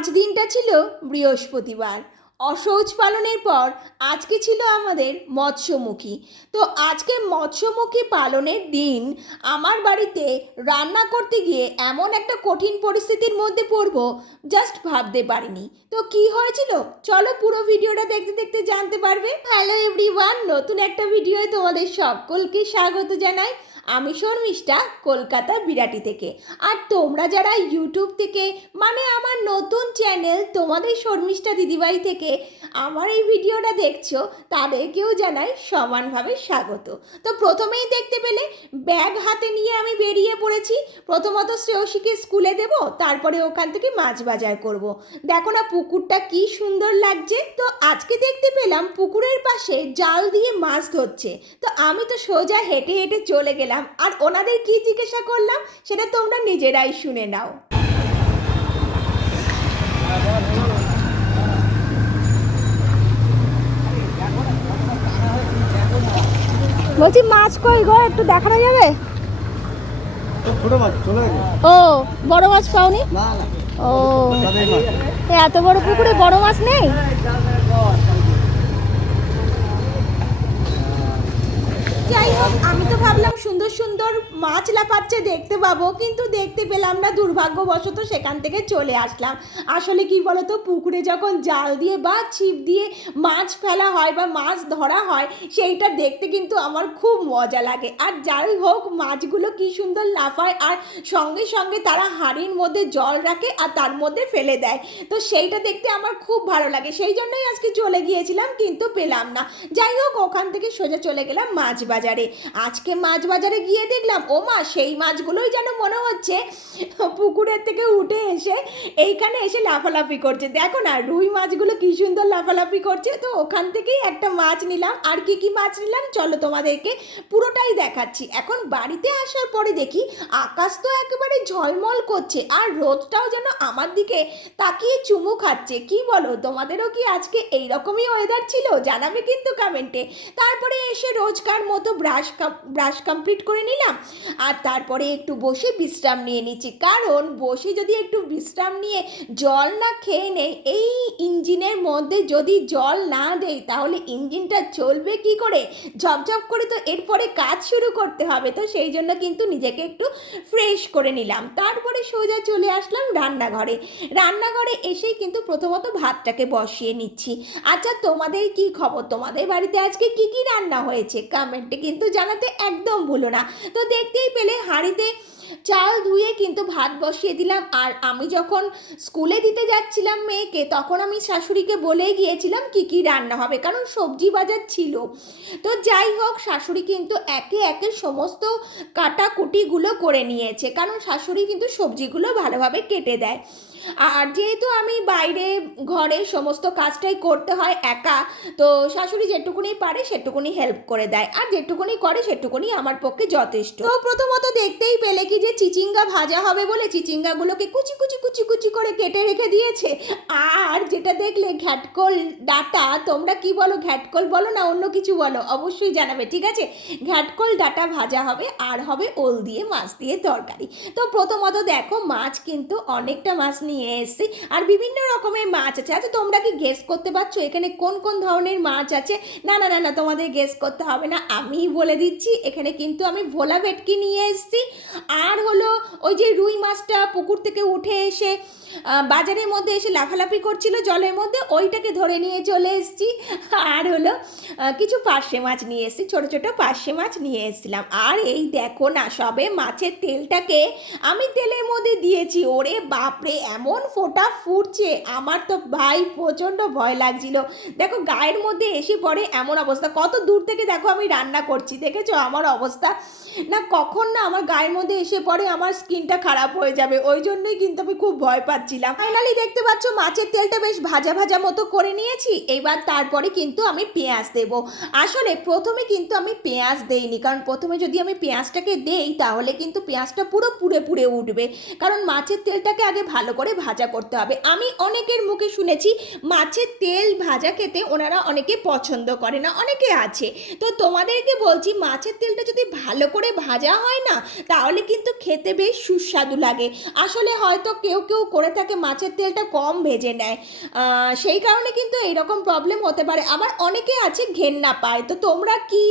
আজ দিনটা ছিল বৃহস্পতিবার। অসৌচ পালনের পর আজকে ছিল আমাদের মৎস্যমুখী। তো আজকে মৎস্যমুখী পালনের দিন আমার বাড়িতে রান্না করতে গিয়ে এমন একটা কঠিন পরিস্থিতির মধ্যে পড়ব জাস্ট ভাবতে পারিনি। তো কি হয়েছিল চলো পুরো ভিডিওটা দেখতে দেখতে জানতে পারবে। হ্যালো এভরিওয়ান, নতুন একটা ভিডিওয়ে তোমাদের সকলকে স্বাগত জানাই। আমি শর্মিষ্ঠা, কলকাতা বিরাটি থেকে। আর তোমরা যারা ইউটিউব থেকে মানে আমার নতুন চ্যানেল তোমাদের শর্মিষ্ঠা দিদিবাড়ি থেকে আমার এই ভিডিওটা দেখছো, তাদেরকেও জানাই সমানভাবে স্বাগত। তো প্রথমেই দেখতে পেলে ব্যাগ হাতে নিয়ে আমি বেরিয়ে পড়েছি। প্রথমত শ্রেয়সীকে স্কুলে দেব, তারপরে ওখান থেকে মাছ বাজার করব। দেখো না পুকুরটা কি সুন্দর লাগছে। তো আজকে দেখতে পেলাম পুকুরের পাশে জাল দিয়ে মাছ ধরছে। তো আমি তো সোজা হেঁটে হেঁটে চলে গেলাম, আর ওনাদের কি জিজ্ঞাসা করলাম সেটা তোমরা নিজেরাই শুনে নাও। বলছি মাছ কই গো, একটু দেখানো যাবে? ছোট মাছ চলে গেছে। ও বড় মাছ পাওনি? না না, ও তাদের মাছ। এত বড় পুকুরে বড় মাছ নেই? যাই হোক, আমি তো ভাবলাম সুন্দর সুন্দর মাছ লাফাচ্ছে দেখতে পাবো, কিন্তু দেখতে পেলাম না। দুর্ভাগ্যবশত সেখান থেকে চলে আসলাম। আসলে কি বলতো, পুকুরে যখন জাল দিয়ে বা ছিপ দিয়ে মাছ ফেলা হয় বা মাছ ধরা হয়, সেইটা দেখতে কিন্তু আমার খুব মজা লাগে। আর যাই হোক, মাছগুলো কি সুন্দর লাফায়, আর সঙ্গে সঙ্গে তারা হাঁড়ির মধ্যে জল রাখে আর তার মধ্যে ফেলে দেয়। তো সেইটা দেখতে আমার খুব ভালো লাগে, সেই জন্যই আজকে চলে গিয়েছিলাম, কিন্তু পেলাম না। যাই হোক, ওখান থেকে সোজা চলে গেলাম মাছ বাজারে। আজকে মাছ বাজারে গিয়ে দেখলাম ও মা, সেই মাছগুলোই যেন মনে হচ্ছে পুকুরের থেকে উঠে এসে এইখানে এসে লাফালাফি করছে। দেখো না, রুই মাছগুলো কি সুন্দর লাফালাফি করছে। তো ওখান থেকেই একটা মাছ নিলাম। আর কি কি মাছ নিলাম চলো তোমাদেরকে পুরোটাই দেখাচ্ছি। এখন বাড়িতে আসার পরে দেখি আকাশ তো একেবারে ঝলমল করছে, আর রোদটাও যেন আমার দিকে তাকিয়ে চুমু খাচ্ছে। কি বলো, তোমাদেরও কি আজকে এইরকমই ওয়েদার ছিল? জানাবে কিন্তু কমেন্টে। তারপরে এসে রোজকার মতো ব্রাশ কমপ্লিট করে নিলাম, আর তারপরে একটু বসে বিশ্রাম নিয়ে নিচ্ছি। কারণ বসে যদি একটু বিশ্রাম নিয়ে জল না খেয়ে নেই, এই ইঞ্জিনের মধ্যে যদি জল না দেই তাহলে ইঞ্জিনটা চলবে কি করে? ঝপঝপ করে তো এরপরে কাজ শুরু করতে হবে। তো সেই জন্য কিন্তু নিজেকে একটু ফ্রেশ করে নিলাম। তারপরে সোজা চলে আসলাম রান্নাঘরে। রান্নাঘরে এসেই কিন্তু প্রথমত ভাতটাকে বসিয়ে নিচ্ছি। আচ্ছা, তোমাদের কি খবর? তোমাদের বাড়িতে আজকে কি কি রান্না হয়েছে কমেন্টে কিন্তু জানাতে একদম ভুলো না। তো দেখতেই পেলে হাঁড়িতে চাল ধুয়ে কিন্তু ভাত বসিয়ে দিলাম। আর আমি যখন স্কুলে দিতে যাচ্ছিলাম মেয়েকে, তখন আমি শাশুড়িকে বলে গিয়েছিলাম কি কি রান্না হবে, কারণ সবজি বাজার ছিল। তো যাই হোক, শাশুড়ি কিন্তু একে একে সমস্ত কাটাকুটিগুলো করে নিয়েছে, কারণ শাশুড়ি কিন্তু সবজিগুলো ভালোভাবে কেটে দেয়। আর যেহেতু আমি বাইরে ঘরে সমস্ত কাজটাই করতে হয় একা, তো শাশুড়ি যেটুকুনি পারে সেটুকুনি হেল্প করে দেয়, আর যেটুকুনি করে সেটুকুনি আমার পক্ষে যথেষ্ট। তো প্রথমত দেখতেই পেলে কি যে চিচিঙ্গা ভাজা হবে বলে চিচিঙ্গাগুলোকে কুচি কুচি কুচি কুচি করে কেটে রেখে দিয়েছে। আর যেটা দেখলে ঘ্যাটকল ডাটা, তোমরা কি বলো, ঘ্যাটকল বলো না অন্য কিছু বলো, অবশ্যই জানাবে, ঠিক আছে? ঘ্যাটকল ডাটা ভাজা হবে, আর হবে ওল দিয়ে মাছ দিয়ে তরকারি। তো প্রথমত দেখো, মাছ কিন্তু অনেকটা মাছ নিয়ে এসেছি, আর বিভিন্ন রকমের মাছ আছে। আচ্ছা, তোমরা কি গেস করতে পারছো এখানে কোন কোন ধরনের মাছ আছে? না না না না, তোমাদের গেস করতে হবে না, আমিই বলে দিচ্ছি। এখানে কিন্তু আমি ভোলা ভেটকি নিয়ে এসেছি, আর হলো ওই যে রুই মাছটা পুকুর থেকে উঠে এসে বাজারের মধ্যে এসে লাফালাফি করছিল জলের মধ্যে, ওইটাকে ধরে নিয়ে চলে এসেছি। আর হলো কিছু পার্শে মাছ নিয়ে এসেছি, ছোটো ছোটো পার্শে মাছ নিয়ে এসেছিলাম। আর এই দেখো না, সবে মাছের তেলটাকে আমি তেলের মধ্যে দিয়েছি, ওরে বাপরে এমন ফোঁটা ফুটছে, আমার তো ভাই প্রচণ্ড ভয় লাগছিল। দেখো গায়ের মধ্যে এসে পড়ে এমন অবস্থা। কত দূর থেকে দেখো আমি রান্না করছি, দেখেছো আমার অবস্থা? না কখন না আমার গায়ের মধ্যে এসে পড়ে আমার স্কিনটা খারাপ হয়ে যাবে, ওই জন্যই কিন্তু আমি খুব ভয় পাচ্ছিলাম। ফাইনালি দেখতে পাচ্ছ মাছের তেলটা বেশ ভাজা ভাজা মতো করে নিয়েছি। এবার তারপরে কিন্তু আমি পেঁয়াজ দেবো। আসলে প্রথমে কিন্তু আমি পেঁয়াজ দেইনি, কারণ প্রথমে যদি আমি পেঁয়াজটাকে দেই তাহলে কিন্তু পেঁয়াজটা পুরো পুড়ে পুড়ে উঠবে। কারণ মাছের তেলটাকে আগে ভালো করে করে ভাজা করতে হবে। আমি অনেকের মুখে শুনেছি মাছের তেল ভাজা খেতে ওনারা অনেকে পছন্দ করে না, অনেকে আছে। তো তোমাদেরকে বলছি মাছের তেলটা যদি ভালো করে ভাজা হয় না তাহলে কিন্তু খেতে বেশ সুস্বাদু লাগে। আসলে হয়তো কেউ কেউ করে থাকে মাছের তেলটা কম ভেজে নেয়, সেই কারণে কিন্তু এইরকম প্রবলেম হতে পারে। আবার অনেকে আছে ঘেন্না পায়। তো তোমরা কি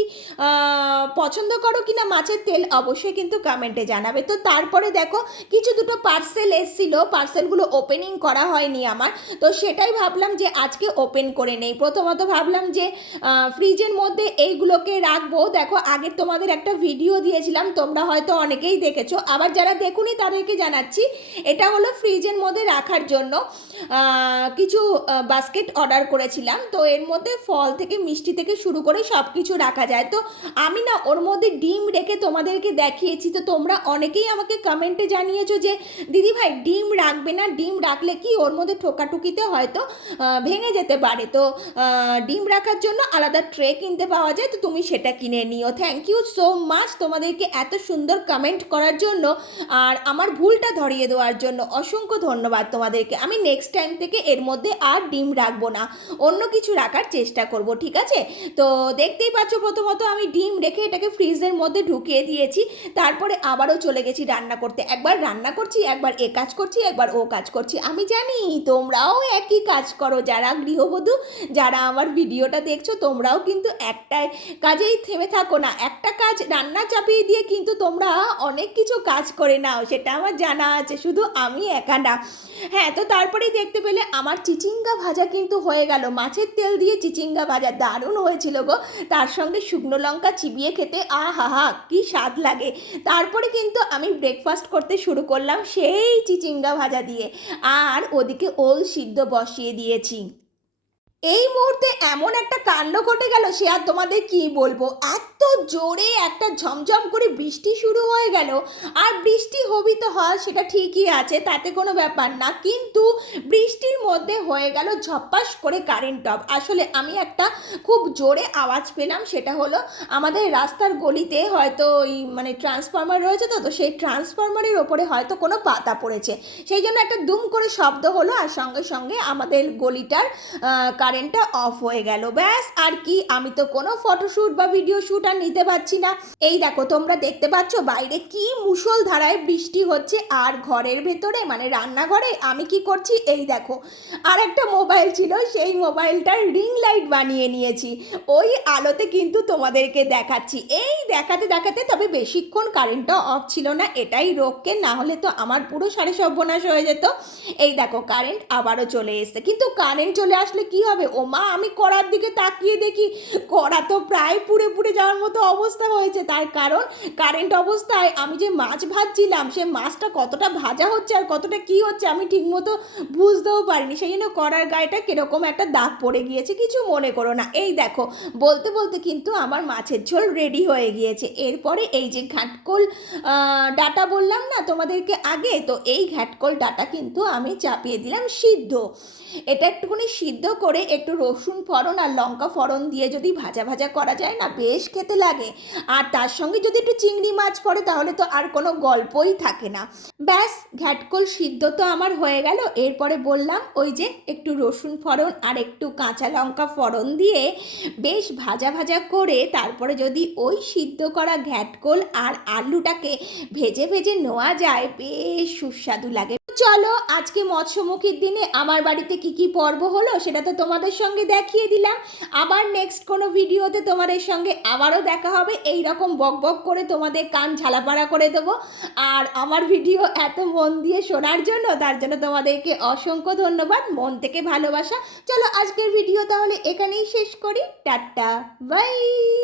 পছন্দ করো কি না মাছের তেল অবশ্যই কিন্তু কমেন্টে জানাবে। তো তারপরে দেখো কিছু দুটো পার্সেল এসেছিল, পার্সেলগুলো ওপেনিং করা হয়নি আমার, তো সেটাই ভাবলাম যে আজকে ওপেন করে নেই। প্রথমত ভাবলাম যে ফ্রিজের মধ্যে এইগুলোকে রাখবো। দেখো আগের তোমাদের একটা ভিডিও দিয়েছিলাম, তোমরা হয়তো অনেকেই দেখেছো, আবার যারা দেখুনি তাদেরকে জানাচ্ছি। এটা হলো ফ্রিজের মধ্যে রাখার জন্য কিছু বাস্কেট অর্ডার করেছিলাম। তো এর মধ্যে ফল থেকে মিষ্টি থেকে শুরু করে সব কিছু রাখা যায়। তো আমি না ওর মধ্যে ডিম রেখে তোমাদেরকে দেখিয়েছি। তো তোমরা অনেকেই আমাকে কমেন্টে জানিয়েছো যে দিদি ভাই ডিম রাখবে না, ডিম রাখলে কি ওর মধ্যে ঠোকাটুকিতে হয়তো ভেঙে যেতে পারে। তো ডিম রাখার জন্য আলাদা ট্রে কিনতে পাওয়া যায়, তো তুমি সেটা কিনে নিও। থ্যাংক ইউ সো মাচ তোমাদেরকে এত সুন্দর কমেন্ট করার জন্য আর আমার ভুলটা ধরিয়ে দেওয়ার জন্য অসংখ্য ধন্যবাদ তোমাদেরকে। আমি নেক্সট টাইম থেকে এর মধ্যে আর ডিম রাখবো না, অন্য কিছু রাখার চেষ্টা করব, ঠিক আছে? তো দেখতেই পাচ্ছ প্রথমত আমি ডিম রেখে এটাকে ফ্রিজের মধ্যে ঢুকিয়ে দিয়েছি। তারপরে আবারও চলে গেছি রান্না করতে। একবার রান্না করছি, একবার এ কাজ করছি, একবার ও কাজ করছি। আমি জানি তোমরাও একই কাজ করো, যারা গৃহবধূ, যারা আমার ভিডিওটা দেখছো তোমরাও কিন্তু একটাই কাজেই থেমে থাকো না। একটা কাজ রান্না চাপিয়ে দিয়ে কিন্তু তোমরা অনেক কিছু কাজ করে নাও, সেটা আমার জানা আছে, শুধু আমি একা না। হ্যাঁ, তো তারপরেই দেখতে পেলে আমার চিচিঙ্গা ভাজা কিন্তু হয়ে গেল। মাছের তেল দিয়ে চিচিঙ্গা ভাজা দারুণ হয়েছিল গো। তার সঙ্গে শুকনো লঙ্কা চিবিয়ে খেতে আহা কি স্বাদ লাগে। তারপরে কিন্তু আমি ব্রেকফাস্ট করতে শুরু করলাম সেই চিচিঙ্গা ভাজা দিয়ে, আর ওদিকে ওল সিদ্ধ বসিয়ে দিয়েছি। এই মুহূর্তে এমন একটা কাণ্ড ঘটে গেল সে আর তোমাদের কি বলবো। এত জোরে একটা ঝমঝম করে বৃষ্টি শুরু হয়ে গেল। আর বৃষ্টি হবি তো হয়, সেটা ঠিকই আছে, তাতে কোনো ব্যাপার না, কিন্তু বৃষ্টির মধ্যে হয়ে গেল ঝপাস করে কারেন্ট অফ। আসলে আমি একটা খুব জোরে আওয়াজ পেলাম, সেটা হলো আমাদের রাস্তার গলিতে হয়তো ওই মানে ট্রান্সফরমার রয়েছে, তো তো সেই ট্রান্সফরমারের ওপরে হয়তো কোনো পাতা পড়েছে, সেই জন্য একটা দুম করে শব্দ হলো, আর সঙ্গে সঙ্গে আমাদের গলিটার কারেন্টটা অফ হয়ে গেল। ব্যাস, আর কি, আমি তো কোনো ফটোশ্যুট বা ভিডিও শ্যুট আর নিতে পারছি না। এই দেখো তোমরা দেখতে পাচ্ছ বাইরে কি মুষলধারায় বৃষ্টি হচ্ছে, আর ঘরের ভেতরে মানে রান্নাঘরে আমি কি করছি এই দেখো, আর একটা মোবাইল ছিল সেই মোবাইলটার রিং লাইট বানিয়ে নিয়েছি, ওই আলোতে কিন্তু তোমাদেরকে দেখাচ্ছি। এই দেখাতে দেখাতে তবে বেশিক্ষণ কারেন্টটা অফ ছিল না, এটাই রক্ষে, না হলে তো আমার পুরো সাড়ে সর্বনাশ হয়ে যেত। এই দেখো কারেন্ট আবারও চলে এসছে, কিন্তু কারেন্ট চলে আসলে কি হবে, ও মা আমি কড়ার দিকে তাকিয়ে দেখি কড়া তো প্রায় পুড়ে পুড়ে যাওয়ার মতো অবস্থা হয়েছে। তার কারণ কারেন্ট অবস্থায় আমি যে মাছ ভাজছিলাম সে মাছটা কতটা ভাজা হচ্ছে আর কতটা কি হচ্ছে আমি ঠিকমতো বুঝতেও পারিনি, সেই জন্য কড়ার গায়েটা কীরকম একটা দাগ পড়ে গিয়েছে, কিছু মনে করো না। এই দেখো বলতে বলতে কিন্তু আমার মাছের ঝোল রেডি হয়ে গিয়েছে। এরপরে এই যে ঘাটকোল ডাটা বললাম না তোমাদেরকে আগে, তো এই ঘাটকোল ডাটা কিন্তু আমি চাপিয়ে দিলাম সিদ্ধ। এটা একটুখানি সিদ্ধ করে একটু রসুন ফোড়ন আর লঙ্কা ফোড়ন দিয়ে যদি ভাজা ভাজা করা যায় না বেশ খেতে লাগে, আর তার সঙ্গে যদি একটু চিংড়ি মাছ পড়ে তাহলে তো আর কোনো গল্পই থাকে না। ব্যাস, ঘ্যাটকোল সিদ্ধ তো আমার হয়ে গেল। এরপরে বললাম ওই যে একটু রসুন ফোড়ন আর একটু কাঁচা লঙ্কা ফোড়ন দিয়ে বেশ ভাজা ভাজা করে তারপরে যদি ওই সিদ্ধ করা ঘ্যাটকোল আর আলুটাকে ভেজে ভেজে নেওয়া যায় বেশ সুস্বাদু লাগে। চলো আজকে মৎস্যমুখীর দিনে আমার বাড়িতে কি কি পর্ব হলো সেটা তো তোমাদের সঙ্গে দেখিয়ে দিলাম। আবার নেক্সট কোনো ভিডিওতে তোমাদের সঙ্গে আবারও দেখা হবে, এই রকম বক বক করে তোমাদের কান ঝালাপাড়া করে দেবো। আর আমার ভিডিও এত মন দিয়ে শোনার জন্য, তার জন্য তোমাদেরকে অসংখ্য ধন্যবাদ, মন থেকে ভালোবাসা। চলো আজকের ভিডিও তাহলে এখানেই শেষ করি, টাটা বাই।